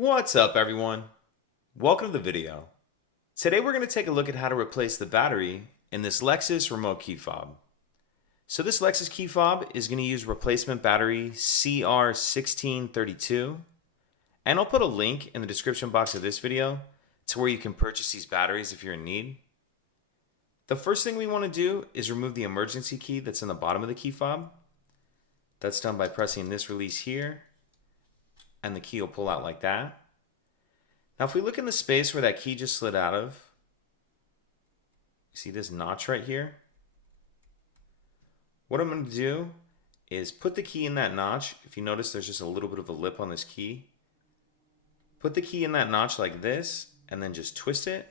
What's up, everyone? Welcome to the video. Today we're going to take a look at how to replace the battery in this Lexus remote key fob. So this Lexus key fob is going to use replacement battery CR1632, and I'll put a link in the description box of this video to where you can purchase these batteries if you're in need. The first thing we want to do is remove the emergency key that's in the bottom of the key fob. That's done by pressing this release here, and the key will pull out like that. Now if we look in the space where that key just slid out of, see this notch right here? What I'm going to do is put the key in that notch. If you notice, there's just a little bit of a lip on this key. Put the key in that notch like this, and then just twist it.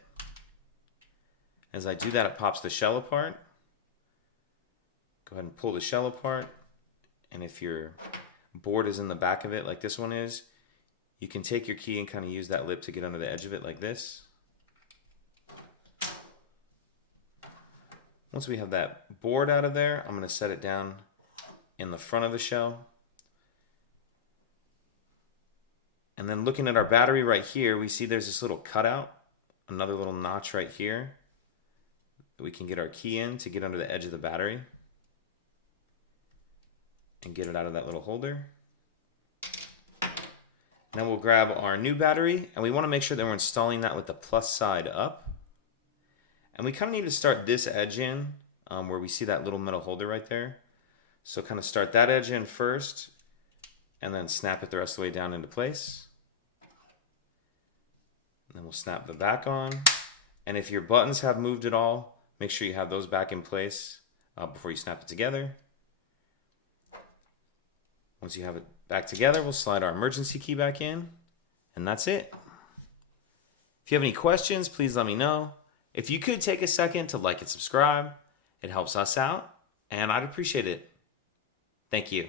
As I do that, it pops the shell apart. Go ahead and pull the shell apart. And if your board is in the back of it like this one is, you can take your key and kind of use that lip to get under the edge of it like this. Once we have that board out of there, I'm going to set it down in the front of the shell. And then looking at our battery right here, we see there's this little cutout, another little notch right here that we can get our key in to get under the edge of the battery and get it out of that little holder. Then we'll grab our new battery, and we want to make sure that we're installing that with the plus side up. And we kind of need to start this edge in where we see that little metal holder right there. So kind of start that edge in first, and then snap it the rest of the way down into place. And then we'll snap the back on. And if your buttons have moved at all, make sure you have those back in place before you snap it together. Once you have it back together, we'll slide our emergency key back in, and that's it. If you have any questions, please let me know. If you could take a second to like and subscribe, it helps us out, and I'd appreciate it. Thank you.